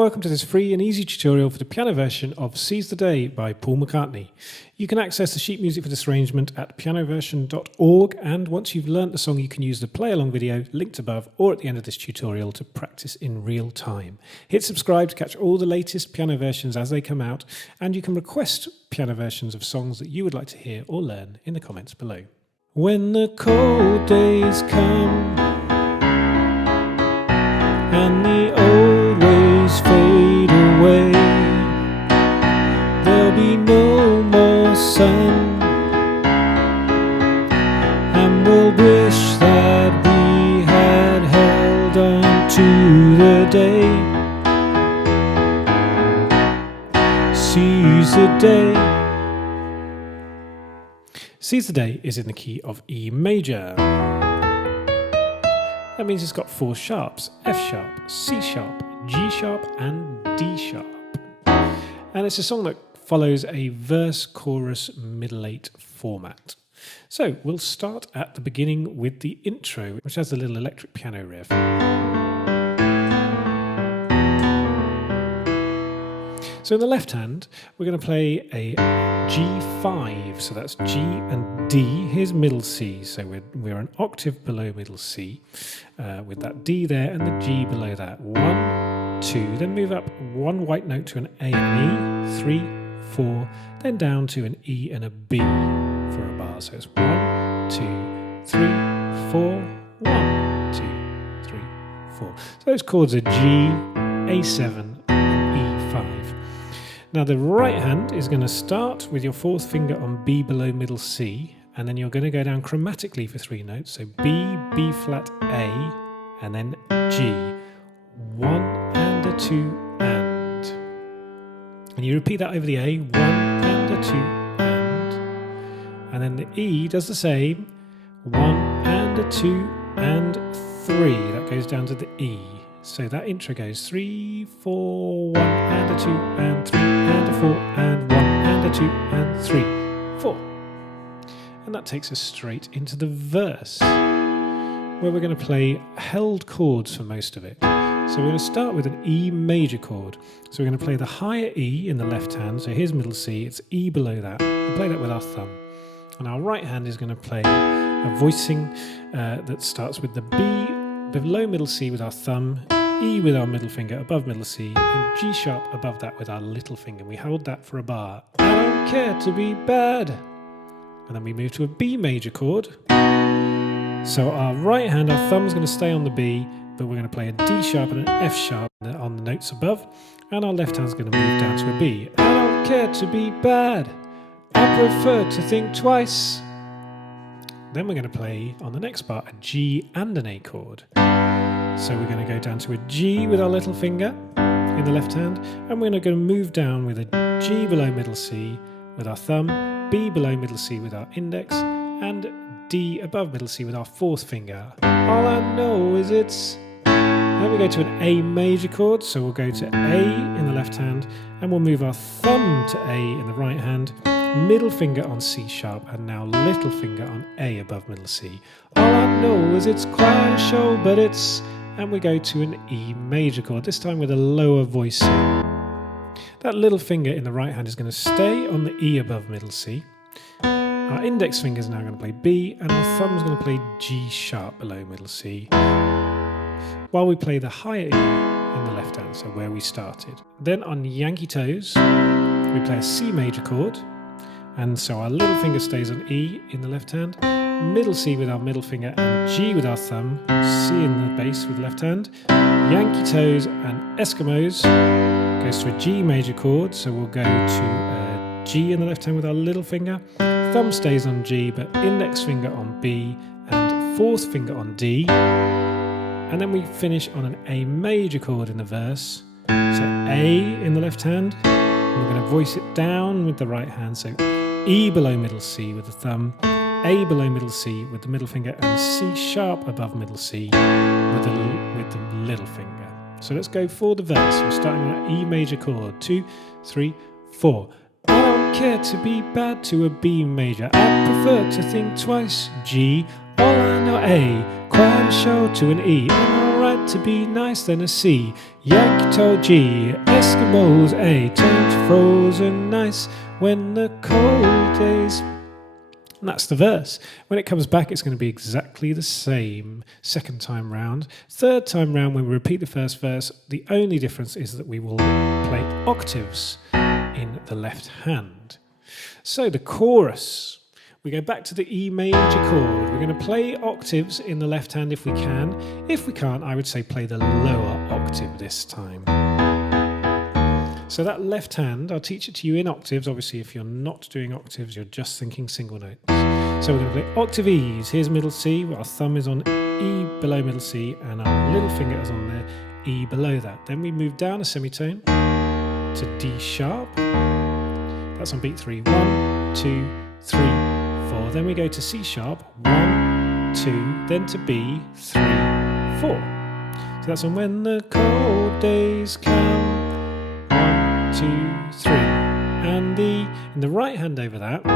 welcome to this free and easy tutorial for the piano version of Seize the Day by Paul McCartney. You can access the sheet music for this arrangement at pianoversion.org, and once you've learnt the song you can use the play-along video linked above or at the end of this tutorial to practice in real time. Hit subscribe to catch all the latest piano versions as they come out, and you can request piano versions of songs that you would like to hear or learn in the comments below. When the cold days come and the old ways fade away, there'll be no more sun, and we'll wish that we had held on to the day. Seize the day. Seize the Day is in the key of E major. That means it's got four sharps: F sharp, C sharp, G sharp and D sharp. And it's a song that follows a verse, chorus, middle eight format. So we'll start at the beginning with the intro, which has a little electric piano riff. So in the left hand, we're going to play a G5, so that's G and D. Here's middle C, so we're an octave below middle C, with that D there and the G below that. 1, 2, then move up one white note to an A and E, 3, 4, then down to an E and a B for a bar. So it's 1, 2, 3, 4, 1, 2, 3, 4. So those chords are G, A7, E5. Now the right hand is going to start with your fourth finger on B below middle C, and then you're going to go down chromatically for three notes. So B, B flat, A, and then G. 1 and a 2 and. And you repeat that over the A, 1 and a 2 and then the E does the same, 1 and a 2 and 3. That goes down to the E. So that intro goes 3, 4, 1 and a 2 and 3 and a 4 and 1 and a 2 and 3, 4. And that takes us straight into the verse, where we're going to play held chords for most of it. So we're going to start with an E major chord. So we're going to play the higher E in the left hand. So here's middle C, it's E below that. We'll play that with our thumb. And our right hand is going to play a voicing that starts with the B below middle C with our thumb, E with our middle finger above middle C, and G sharp above that with our little finger. We hold that for a bar. I don't care to be bad. And then we move to a B major chord. So our right hand, our thumb's going to stay on the B, but we're going to play a D sharp and an F sharp on the notes above, and our left hand's going to move down to a B. I don't care to be bad. I prefer to think twice. Then we're going to play, on the next part, a G and an A chord. So we're going to go down to a G with our little finger in the left hand, and we're going to move down with a G below middle C with our thumb, B below middle C with our index, and D above middle C with our fourth finger. All I know is it's... Then we go to an A major chord, so we'll go to A in the left hand, and we'll move our thumb to A in the right hand, middle finger on C sharp, and now little finger on A above middle C. All I know is it's quite a show, but it's... And we go to an E major chord, this time with a lower voicing. That little finger in the right hand is going to stay on the E above middle C. Our index finger is now going to play B, and our thumb is going to play G sharp below middle C, while we play the higher E in the left hand, so where we started. Then on Yankee Toes, we play a C major chord, and so our little finger stays on E in the left hand, middle C with our middle finger, and G with our thumb, C in the bass with the left hand. Yankee Toes and Eskimos goes to a G major chord, so we'll go to a G in the left hand with our little finger, thumb stays on G, but index finger on B, and fourth finger on D. And then we finish on an A major chord in the verse. So A in the left hand, and we're going to voice it down with the right hand. So E below middle C with the thumb, A below middle C with the middle finger, and C sharp above middle C with the little finger. So let's go for the verse. We're starting on an E major chord. 2, 3, 4. I don't care to be bad to a B major. I prefer to think twice. G. All I know A. Quite a show to an E. Am I right to be nice, then a C. Yankee told G, Eskimos A, turned frozen nice when the cold days. And that's the verse. When it comes back, it's going to be exactly the same second time round. Third time round, when we repeat the first verse, the only difference is that we will play octaves in the left hand. So the chorus. We go back to the E major chord. We're going to play octaves in the left hand if we can. If we can't, I would say play the lower octave this time. So that left hand, I'll teach it to you in octaves. Obviously, if you're not doing octaves, you're just thinking single notes. So we're going to play octave E's. Here's middle C. Our thumb is on E below middle C, and our little finger is on there, E below that. Then we move down a semitone to D sharp. That's on beat 3. 1, 2, 3, 4. Then we go to C sharp. 1, 2. Then to B. 3, 4. So that's on When the Cold Days Come. 1, 2, 3. And in the right hand over that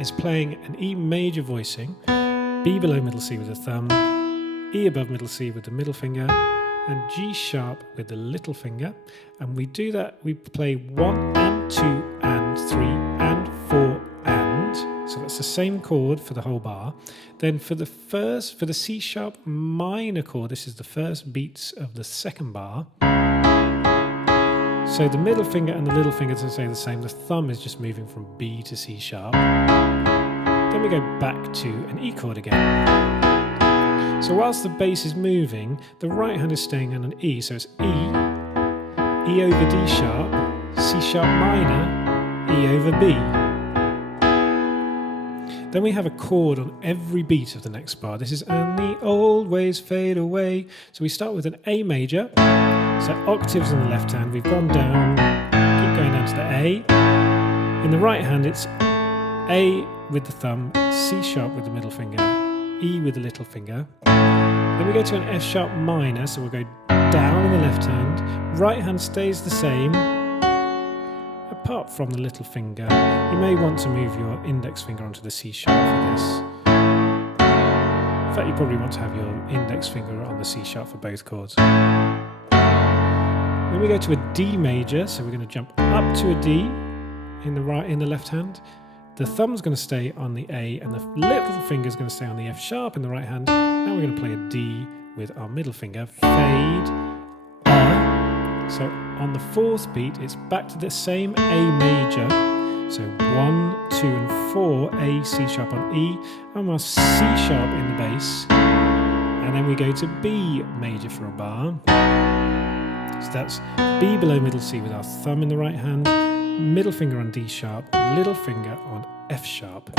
is playing an E major voicing. B below middle C with the thumb. E above middle C with the middle finger. And G sharp with the little finger. And we do that, we play 1 and 2 and 3 and 4 and. So that's the same chord for the whole bar. Then for the C sharp minor chord, this is the first beats of the second bar. So the middle finger and the little finger stay the same. The thumb is just moving from B to C sharp. Then we go back to an E chord again. So whilst the bass is moving, the right hand is staying on an E. So it's E, E over D sharp, C sharp minor, E over B. Then we have a chord on every beat of the next bar. This is And the Old Ways Fade Away. So we start with an A major. So octaves on the left hand, we've gone down, keep going down to the A. In the right hand, it's A with the thumb, C sharp with the middle finger, E with the little finger. Then we go to an F sharp minor, so we'll go down in the left hand. Right hand stays the same, apart from the little finger. You may want to move your index finger onto the C sharp for this. In fact, you probably want to have your index finger on the C sharp for both chords. Then we go to a D major, so we're going to jump up to a D in the left hand. The thumb's going to stay on the A, and the little finger's going to stay on the F sharp in the right hand. Now we're going to play a D with our middle finger. Fade, So on the fourth beat, it's back to the same A major. So 1, 2, and 4, A, C sharp on E, and our C sharp in the bass. And then we go to B major for a bar. So that's B below middle C with our thumb in the right hand, middle finger on D sharp, little finger on F sharp.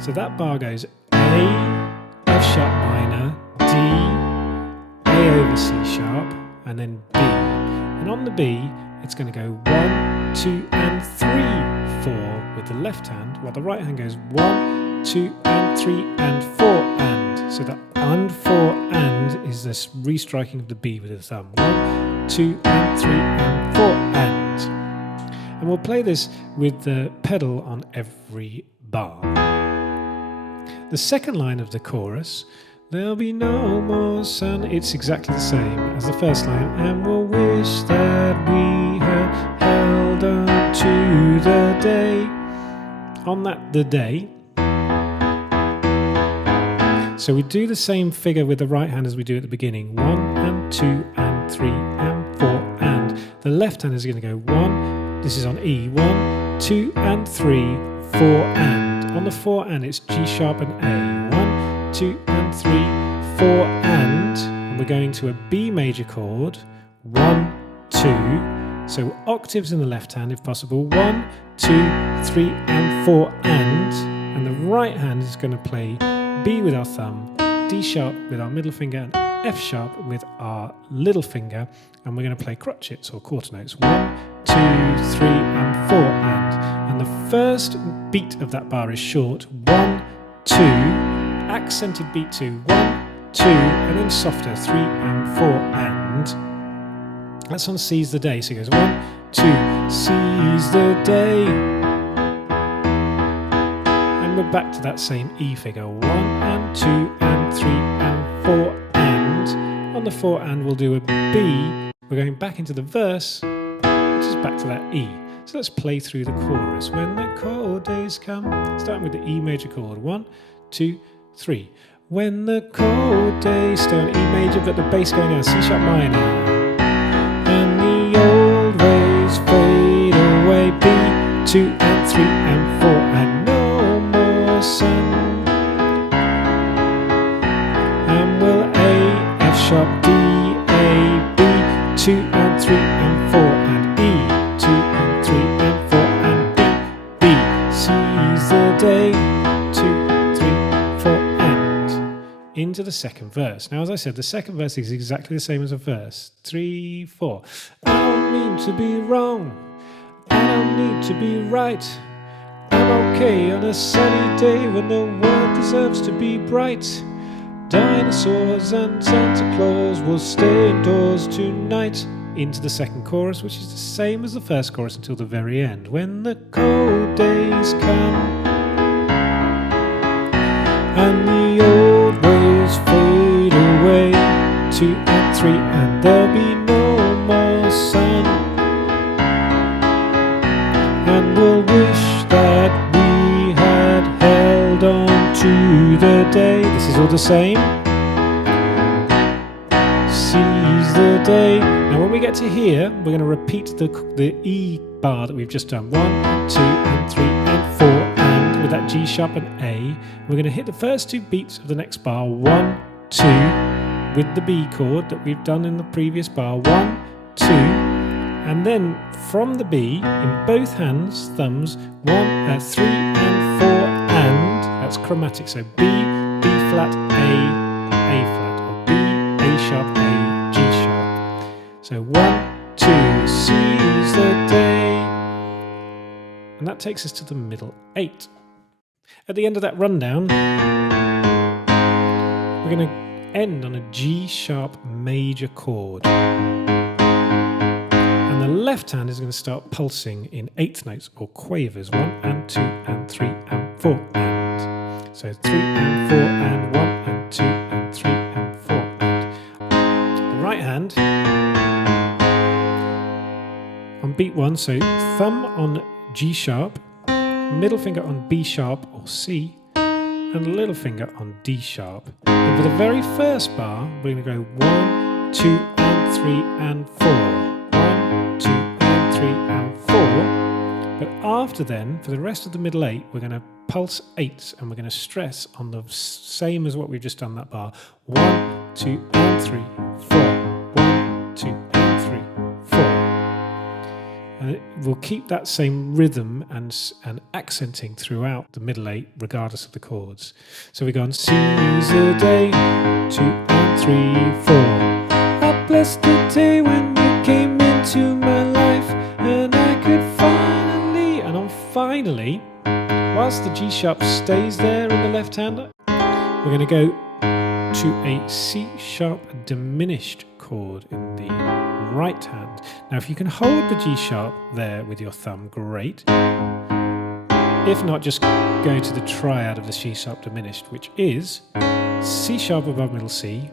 So that bar goes A, F sharp minor, D, A over C sharp, and then B. And on the B, it's going to go 1, 2, and 3, 4 with the left hand, while the right hand goes 1, 2, and 3, and 4, and. So that and 4 and is this restriking of the B with the thumb. 1, 2, and 3, and 4, and. And we'll play this with the pedal on every bar. The second line of the chorus, there'll be no more sun. It's exactly the same as the first line. And we'll wish that we had held on to the day. On that, the day. So we do the same figure with the right hand as we do at the beginning. 1 and 2 and 3 and 4 and. The left hand is going to go 1. This is on E. 1, 2 and 3, 4 and. On the 4 and, it's G sharp and A. 1, 2 and 3, 4 and we're going to a B major chord. 1, 2. So octaves in the left hand if possible. 1, 2, 3 and 4 and the right hand is going to play B with our thumb, D sharp with our middle finger, and F sharp with our little finger, and we're going to play crotchets or quarter notes. 1, 2, 3 and 4 and the first beat of that bar is short. 1, 2, accented beat 2, 1, 2, and then softer 3 and 4 and. That's on Seize the Day. So it goes 1, 2, seize the day. And we're back to that same E figure. 1 and 2 and 3 and 4 and. on the 4 and we'll do a B. We're going back into the verse, which is back to that E. So let's play through the chorus. When the cold days come, starting with the E major chord. 1, 2, 3. When the cold days, stay on E major, but the bass going down, C sharp minor. And the old ways fade away, B, 2 and 3 and 4, and no more sun. And we'll A, F sharp, D, A, B, 2 and 3 and 4, and E, 2 and 3 and 4, and B, B, seize the day, 2, 3, 4, and into the second verse. Now, as I said, the second verse is exactly the same as the first. 3, 4. I don't mean to be wrong, I don't need to be right. I'm okay on a sunny day when the world deserves to be bright. Dinosaurs and Santa Claus will stay indoors tonight. Into the second chorus, which is the same as the first chorus until the very end. When the cold days come and the old ways fade away, 2 and 3, and there'll be no more sun. And we'll wish that we had held on to the day. This is all the same. Seize the day. Now when we get to here, we're going to repeat the E bar that we've just done. 1, 2 and 3 and 4, and with that G sharp and A, we're going to hit the first 2 beats of the next bar. 1, 2, with the B chord that we've done in the previous bar. 1, 2, and then from the B, in both hands, thumbs, 1, 3 and 4, and that's chromatic. So B, B flat, A flat, or B, A sharp, A, G sharp. So 1, 2, seize the day. And that takes us to the middle 8. At the end of that rundown, we're going to end on a G sharp major chord. And the left hand is going to start pulsing in 8th notes or quavers. 1 and 2 and 3 and 4 and. So 3 and 4 and 1 and 2 and 3 and 4 and. The right hand on beat 1, so thumb on G sharp, middle finger on B sharp or C, and little finger on D sharp. And for the very first bar, we're going to go 1, 2 and 3 and 4. 1, 2 and 3 and 4. But after then, for the rest of the middle 8, we're going to pulse 8s and we're going to stress on the same as what we've just done that bar. 1, 2 and 3, 4. 1, 2 and 3, 4. And we'll keep that same rhythm and accenting throughout the middle 8, regardless of the chords. So we go on seize the day, 2 and 3, 4. I blessed the day when you came into my life, and I could finally, and on finally, whilst the G sharp stays there in the left hand, we're going to go to a C sharp diminished chord in the right hand. Now if you can hold the G sharp there with your thumb, great. If not, just go to the triad of the C sharp diminished, which is C sharp above middle C,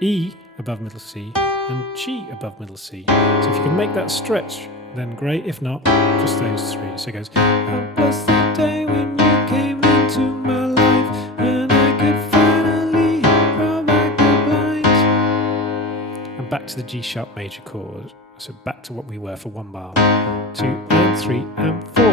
E above middle C, and G above middle C. So if you can make that stretch, then great. If not, just those 3. So it goes, I bless the day when you came into my life, and I could finally roll back the blinds. And back to the G sharp major chord. So back to what we were for 1 bar. 2 and 3 and 4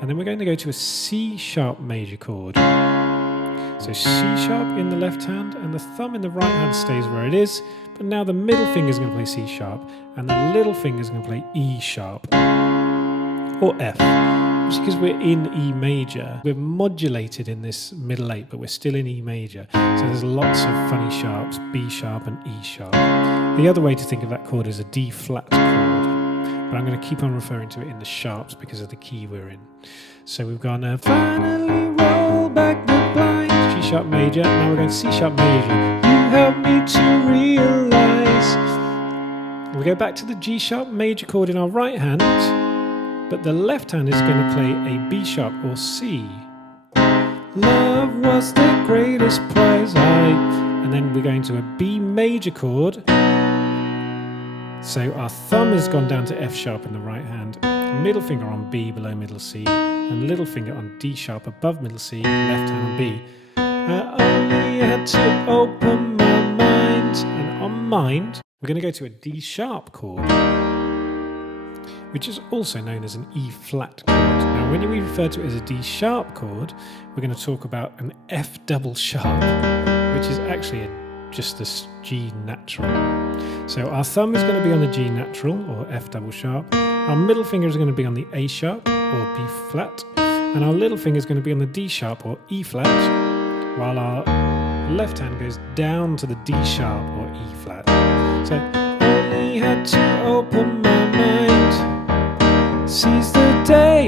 and then we're going to go to a C sharp major chord. So C sharp in the left hand and the thumb in the right hand stays where it is, but now the middle finger is going to play C sharp and the little finger is going to play E sharp or F. Just because we're in E major, we're modulated in this middle 8, but we're still in E major. So there's lots of funny sharps, B sharp and E sharp. The other way to think of that chord is a D flat chord, but I'm going to keep on referring to it in the sharps because of the key we're in. So we've gone finally roll back the blind, G sharp major, now we're going C sharp major. You help me to realize. We go back to the G sharp major chord in our right hand, but the left hand is going to play a B sharp or C. Love was the greatest prize I and then we're going to a B major chord. So our thumb has gone down to F sharp in the right hand, middle finger on B below middle C, and little finger on D sharp above middle C, left hand on B. I only had to open my mind. And on mind, we're going to go to a D sharp chord, which is also known as an E flat chord. Now, when we refer to it as a D sharp chord, we're going to talk about an F double sharp, which is actually just this G natural. So our thumb is going to be on the G natural, or F double sharp. Our middle finger is going to be on the A sharp, or B flat. And our little finger is going to be on the D sharp, or E flat, while our left hand goes down to the D sharp, or E flat. So, only had to open my mind. Seize the day.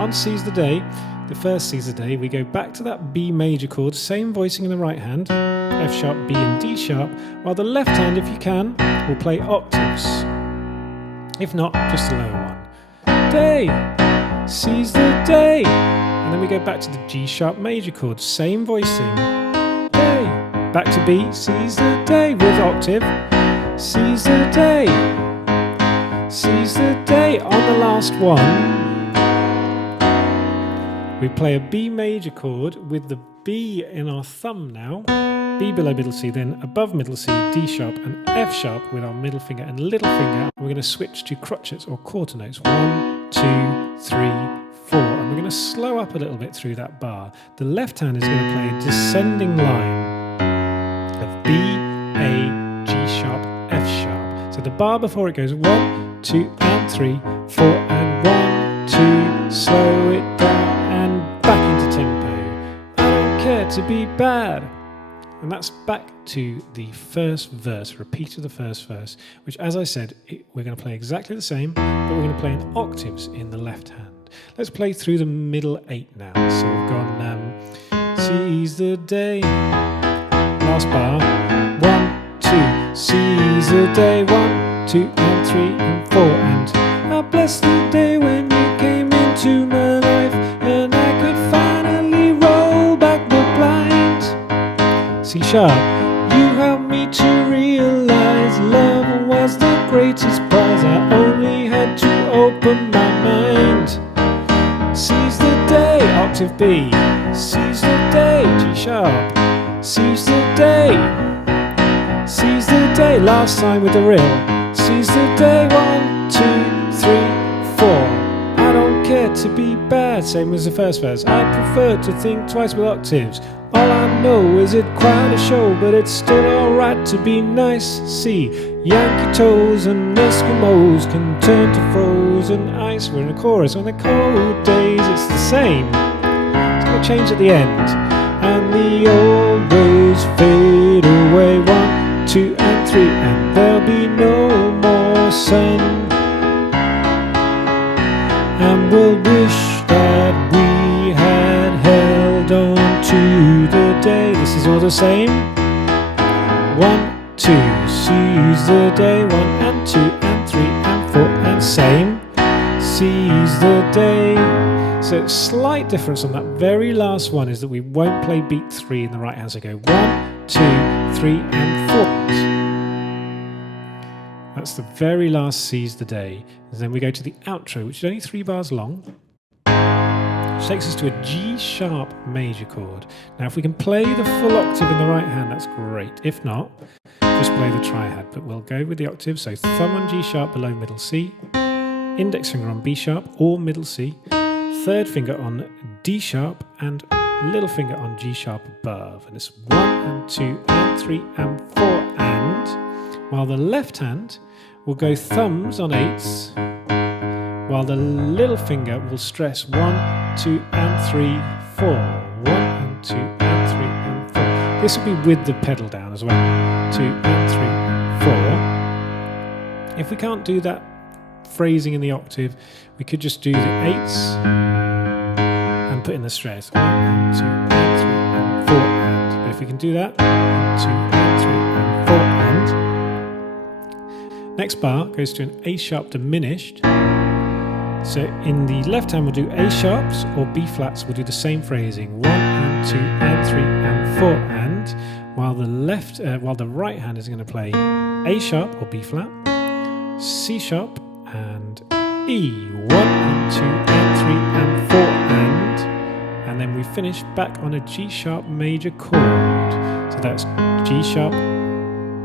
On Seize the Day, the first Seize the Day, we go back to that B major chord, same voicing in the right hand, F sharp, B and D sharp, while the left hand, if you can, will play octaves. If not, just a lower one. Day, seize the day. And then we go back to the G sharp major chord, same voicing. Day, back to B, seize the day with octave. Seize the day. Seize the day. On the last one, we play a B major chord with the B in our thumb now. B below middle C, then above middle C, D sharp and F sharp with our middle finger and little finger. We're going to switch to crotchets or quarter notes. 1, 2, 3, 4. And we're going to slow up a little bit through that bar. The left hand is going to play a descending line of B, A, G sharp, F sharp. So the bar before it goes 1, 2 and 3, 4 and 1, 2, slow it down and back into tempo. I don't care to be bad. And that's back to the first verse, repeat of the first verse, which, as I said, we're going to play exactly the same, but we're going to play in octaves in the left hand. Let's play through the middle 8 now. So we've gone seize the day, last bar, 1, 2, seize the day, 1, 2 and 3 and 4, and I bless the day when you came into my life and I could finally roll back the blind. C sharp, you helped me to realize love was the greatest prize. I only had to open my mind. Seize the day, octave B. Seize the day, G sharp. Seize the day. Seize the day, last time with the rill. Seize the day, 1, 2, 3, 4. I don't care to be bad, same as the first verse. I prefer to think twice with octaves. All I know is it quite a show, but it's still alright to be nice. See, Yankee toes and Eskimos can turn to frozen ice. We're in a chorus. On the cold days it's the same. It's going to change at the end. And the old days fade away. 1, 2 and 3, and there'll be no more sun. And we'll wish that we had held on to the day. This is all the same. 1, 2, seize the day. 1 and 2 and 3 and 4 and same. Seize the day. So slight difference on that very last one is that we won't play beat 3 in the right hand. So go 1, 2, 3 and 4. That's the very last seize the day. And then we go to the outro, which is only 3 bars long, which takes us to a G sharp major chord. Now if we can play the full octave in the right hand, that's great. If not, just play the triad, but we'll go with the octave. So thumb on G sharp below middle C, index finger on B sharp or middle C, third finger on D sharp and little finger on G sharp above. And it's 1 and 2 and 3 and 4 and, while the left hand will go thumbs on 8s, while the little finger will stress 1, 2 and 3, 4. 1 and 2 and 3 and 4. This will be with the pedal down as well. 2 and 3, 4. If we can't do that phrasing in the octave, we could just do the 8s and put in the stress. 1 and 2 and 3 and 4 and. But if we can do that, 1 and 2 and 3 and 4 and. Next bar goes to an A sharp diminished. So in the left hand we'll do A sharps or B flats, we'll do the same phrasing. 1 and 2 and 3 and 4 and, while the right hand is going to play A sharp or B flat, C sharp and E. 1 and 2 and 3 and 4 and then we finish back on a G sharp major chord. So that's G sharp,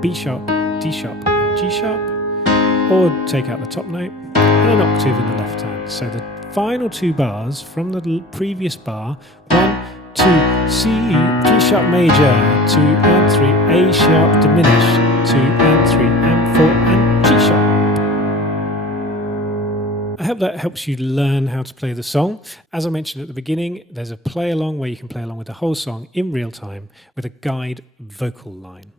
B sharp, D sharp, and G sharp, or take out the top note and an octave in the left hand. So the final 2 bars from the previous bar: 1, 2, C, G sharp major, 2 and 3, A sharp diminished, 2 and 3 and 4 and G sharp. I hope that helps you learn how to play the song. As I mentioned at the beginning, there's a play along where you can play along with the whole song in real time with a guide vocal line.